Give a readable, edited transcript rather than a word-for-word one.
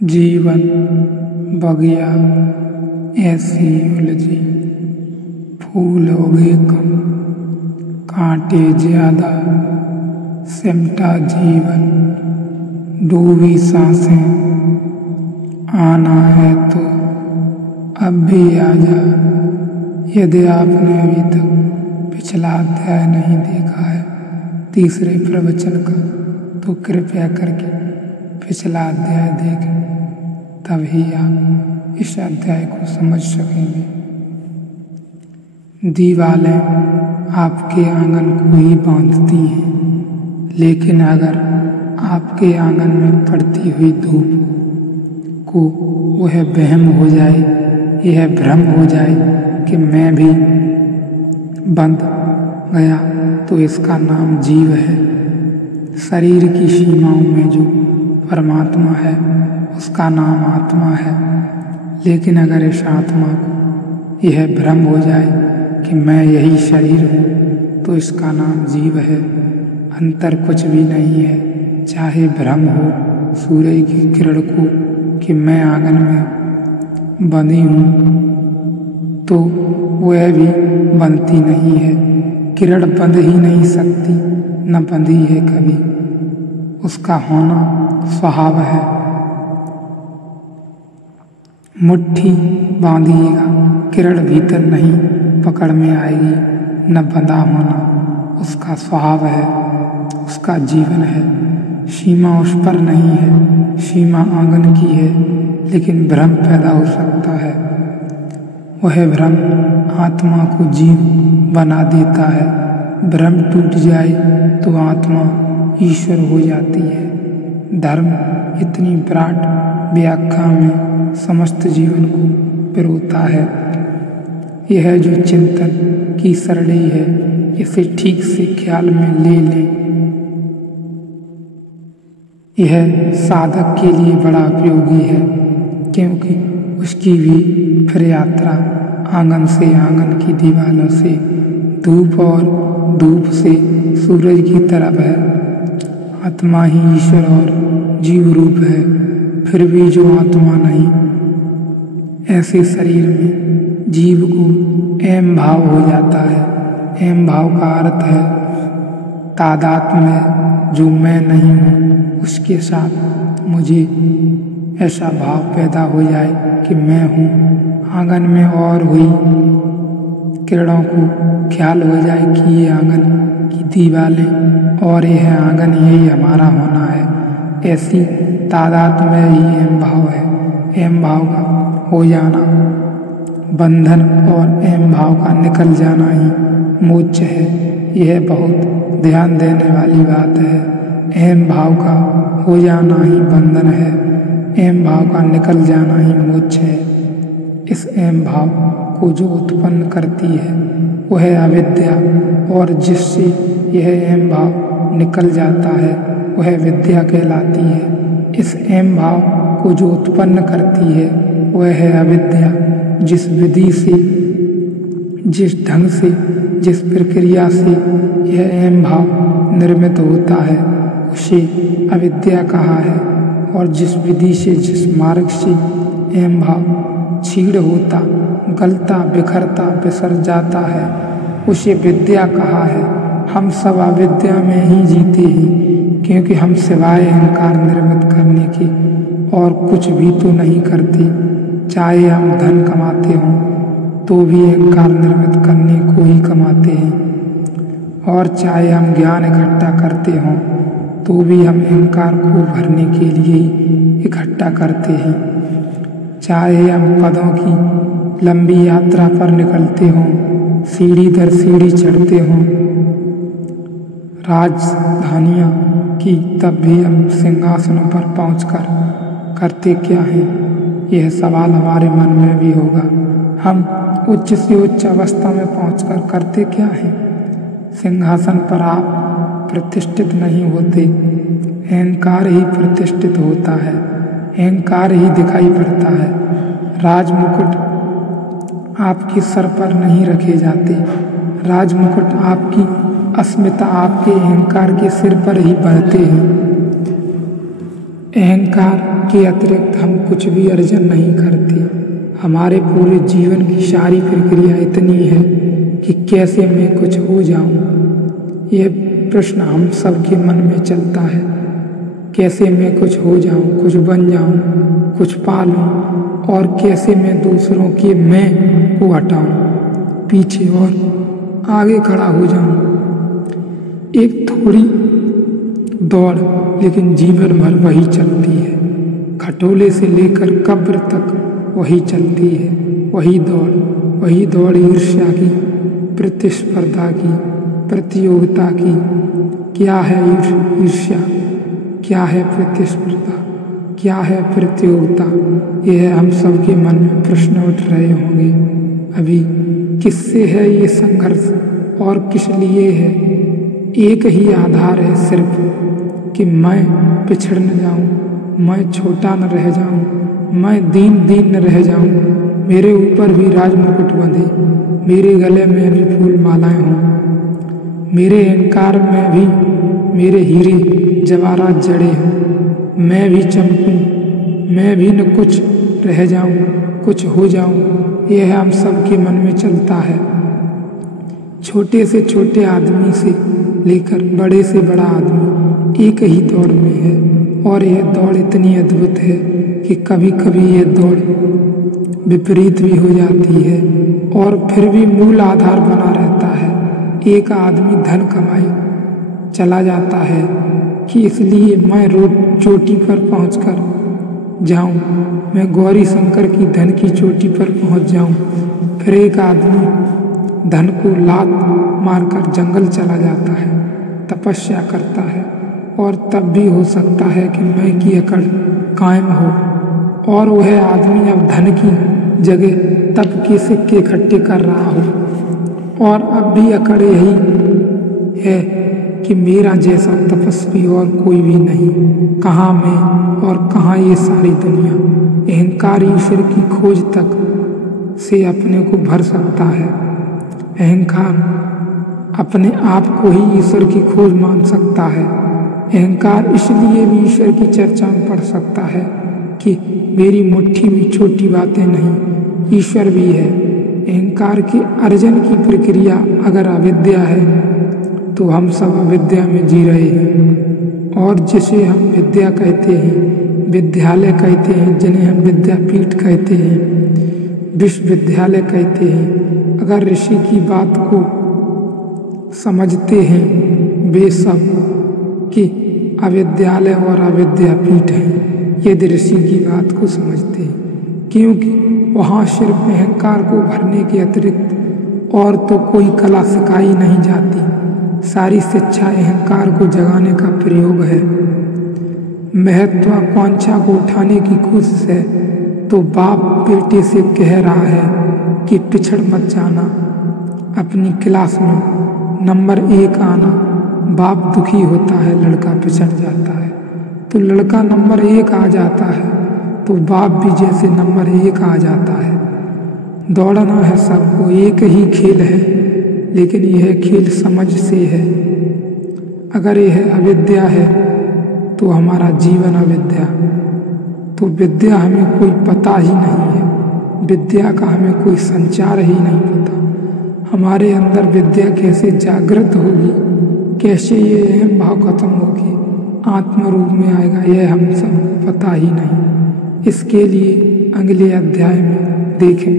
जीवन बगिया ऐसी उलझी, फूल उगे कम, कांटे ज्यादा, सिमटा जीवन, डूबी सांसें, आना है तो अब भी आजा। यदि आपने अभी तक पिछला अध्याय नहीं देखा है तीसरे प्रवचन का, तो कृपया करके पिछला अध्याय देखें, तभी आप इस अध्याय को समझ सकेंगे। दीवारें आपके आंगन को ही बांधती हैं, लेकिन अगर आपके आंगन में पड़ती हुई धूप को वह वहम हो जाए, यह भ्रम हो जाए कि मैं भी बंध गया, तो इसका नाम जीव है। शरीर की सीमाओं में जो परमात्मा है उसका नाम आत्मा है। लेकिन अगर इस आत्मा को यह भ्रम हो जाए कि मैं यही शरीर हूँ, तो इसका नाम जीव है। अंतर कुछ भी नहीं है। चाहे भ्रम हो सूर्य की किरण को कि मैं आंगन में बंधी हूँ, तो वह भी बनती नहीं है। किरण बंध ही नहीं सकती, न बंधी है कभी। उसका होना स्वभाव है। मुट्ठी बांधिएगा, किरण भीतर नहीं पकड़ में आएगी। न बंधा होना उसका स्वभाव है, उसका जीवन है। सीमा उस पर नहीं है, सीमा आंगन की है, लेकिन भ्रम पैदा हो सकता है। वह भ्रम आत्मा को जीव बना देता है। भ्रम टूट जाए तो आत्मा ईश्वर हो जाती है। धर्म इतनी विराट व्याख्या में समस्त जीवन को पिरोता है। यह जो चिंतन की सरणी है, इसे ठीक से ख्याल में ले लें। यह साधक के लिए बड़ा उपयोगी है, क्योंकि उसकी भी फिर यात्रा आंगन से आंगन की दीवारों से, धूप और धूप से सूरज की तरफ है। आत्मा ही ईश्वर और जीव रूप है। फिर भी जो आत्मा नहीं, ऐसे शरीर में जीव को एम भाव हो जाता है। एम भाव का अर्थ है तादात्म्य में जो मैं नहीं हूँ उसके साथ मुझे ऐसा भाव पैदा हो जाए कि मैं हूँ। आंगन में और हुई किरणों को ख्याल हो जाए कि ये आंगन की दीवारें और यह आंगन यही हमारा होना है। ऐसी तादाद में ही एम भाव है। एम भाव का हो जाना बंधन और एम भाव का निकल जाना ही मोक्ष है। यह बहुत ध्यान देने वाली बात है। एम भाव का हो जाना ही बंधन है, एम भाव का निकल जाना ही मोक्ष है। इस एम भाव को जो उत्पन्न करती है वह अविद्या, और जिससे यह एम भाव निकल जाता है वह विद्या कहलाती है। इस एम भाव को जो उत्पन्न करती है वह है अविद्या। जिस विधि से, जिस ढंग से, जिस प्रक्रिया से यह एम भाव निर्मित होता है उसे अविद्या कहा है। और जिस विधि से, जिस मार्ग से एम भाव छीड़ होता, गलता, बिखरता, बिसर जाता है उसे विद्या कहा है। हम सब अविद्या में ही जीते हैं, क्योंकि हम सिवाय अहंकार निर्मित करने के और कुछ भी तो नहीं करते। चाहे हम धन कमाते हों तो भी अहंकार निर्मित करने को ही कमाते हैं, और चाहे हम ज्ञान इकट्ठा करते हों तो भी हम अहंकार को भरने के लिए ही इकट्ठा करते हैं। चाहे हम पदों की लंबी यात्रा पर निकलते हों, सीढ़ी दर सीढ़ी चढ़ते हों राजधानियाँ की, तब भी हम सिंहासनों पर पहुंचकर करते क्या हैं? यह सवाल हमारे मन में भी होगा। हम उच्च से उच्च अवस्था में पहुंचकर करते क्या हैं? सिंहासन पर आप प्रतिष्ठित नहीं होते, अहंकार ही प्रतिष्ठित होता है। अहंकार ही दिखाई पड़ता है। राजमुकुट आपके सर पर नहीं रखे जाते। राजमुकुट आपकी अस्मिता आपके अहंकार के सिर पर ही बढ़ते हैं। अहंकार के अतिरिक्त हम कुछ भी अर्जन नहीं करते। हमारे पूरे जीवन की सारी प्रक्रिया इतनी है कि कैसे मैं कुछ हो जाऊं। यह प्रश्न हम सबके मन में चलता है, कैसे मैं कुछ हो जाऊं, कुछ बन जाऊं, कुछ पा लूं, और कैसे मैं दूसरों के मैं को हटाऊं पीछे और आगे खड़ा हो जाऊं। एक थोड़ी दौड़, लेकिन जीवन भर वही चलती है। खटोले से लेकर कब्र तक वही चलती है, वही दौड़ ईर्ष्या की, प्रतिस्पर्धा की, प्रतियोगिता की। क्या है ईर्ष्या, क्या है प्रतिस्पर्धा, क्या है प्रतियोगिता? यह हम सबके मन में प्रश्न उठ रहे होंगे अभी। किससे है ये संघर्ष और किस लिए है? एक ही आधार है सिर्फ कि मैं पिछड़ न जाऊं, मैं छोटा न रह जाऊं, मैं दीन न रह जाऊं। मेरे ऊपर भी राजमुकुट बंधे, मेरे गले में भी फूल मालाएं हों, मेरे अहंकार में भी मेरे हीरे जवाहरात जड़े हों। मैं भी चमकूं, मैं भी न कुछ रह जाऊं, कुछ हो जाऊं। यह हम सबके मन में चलता है। छोटे से छोटे आदमी से लेकर बड़े से बड़ा आदमी एक ही दौड़ में है, और यह दौड़ इतनी अद्भुत है कि कभी कभी यह दौड़ विपरीत भी हो जाती है और फिर भी मूल आधार बना रहता है। एक आदमी धन कमाए चला जाता है कि इसलिए मैं रोज चोटी पर पहुंचकर जाऊं, मैं गौरी शंकर की धन की चोटी पर पहुंच जाऊं। फिर एक आदमी धन को लात मारकर जंगल चला जाता है, तपस्या करता है, और तब भी हो सकता है कि मैं की अकड़ कायम हो, और वह आदमी अब धन की जगह तप के सिक्के इकट्ठे कर रहा हो, और अब भी अकड़ यही है कि मेरा जैसा तपस्वी और कोई भी नहीं। कहाँ मैं और कहाँ ये सारी दुनिया। अहंकार ईश्वर की खोज तक से अपने को भर सकता है। अहंकार अपने आप को ही ईश्वर की खोज मान सकता है। अहंकार इसलिए भी ईश्वर की चर्चा में पढ़ सकता है कि मेरी मुट्ठी में छोटी बातें नहीं, ईश्वर भी है। अहंकार के अर्जन की प्रक्रिया अगर अविद्या है तो हम सब अविद्या में जी रहे हैं, और जिसे हम विद्या कहते हैं, विद्यालय कहते हैं, जिन्हें हम विद्यापीठ कहते हैं, विश्वविद्यालय कहते हैं, अगर ऋषि की बात को समझते हैं वे सब कि अविद्यालय और अविद्यापीठ है, यदि ऋषि की बात को समझते हैं, क्योंकि वहाँ सिर्फ अहंकार को भरने के अतिरिक्त और तो कोई कला सिखाई नहीं जाती। सारी शिक्षा अहंकार को जगाने का प्रयोग है। महत्वाकांक्षा को उठाने की कोशिश है। तो बाप बेटे से कह रहा है कि पिछड़ मत जाना, अपनी क्लास में नंबर 1 आना। बाप दुखी होता है, लड़का पिछड़ जाता है, तो लड़का नंबर 1 आ जाता है, तो बाप भी जैसे नंबर 1 आ जाता है। दौड़ना है सबको, एक ही खेल है, लेकिन यह खेल समझ से है। अगर यह अविद्या है तो हमारा जीवन अविद्या, तो विद्या हमें कोई पता ही नहीं है, विद्या का हमें कोई संचार ही नहीं पता। हमारे अंदर विद्या कैसे जागृत होगी, कैसे ये अहम भाव खत्म होगी, आत्म रूप में आएगा, यह हम सबको पता ही नहीं। इसके लिए अगले अध्याय में देखें।